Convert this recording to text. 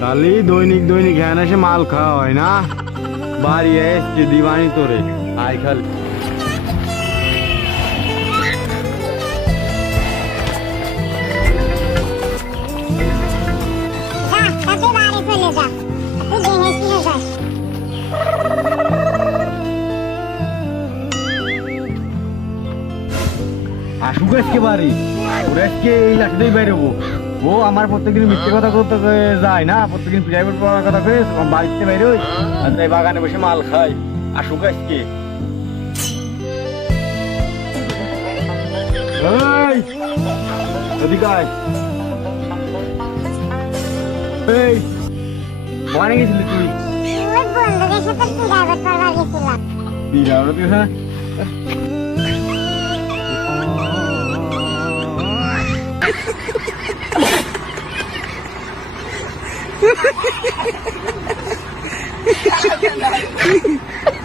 খালি দৈনিক দৈনিক হ্যাঁ এসে মাল খাওয়া হয় না, বাড়ি এসছে দিবানি তোরে আই খালি। আসুক আজকে বাড়ি, ওরা আজকে এই লাঠিতেই বেরোবো। ও আমার প্রত্যেকদিন মিথ্যে কথা করতে যায় না, প্রত্যেকদিন প্রাইভেট পড়ার কথা কয়ে বাড়িতে বেরোই আর তাই বাগানে বসে মাল খাই। আসুক আজকে। এই এদিকে আয়। এই ওখানে গেছিলি তুই? হ্যাঁ Ha ha ha ha!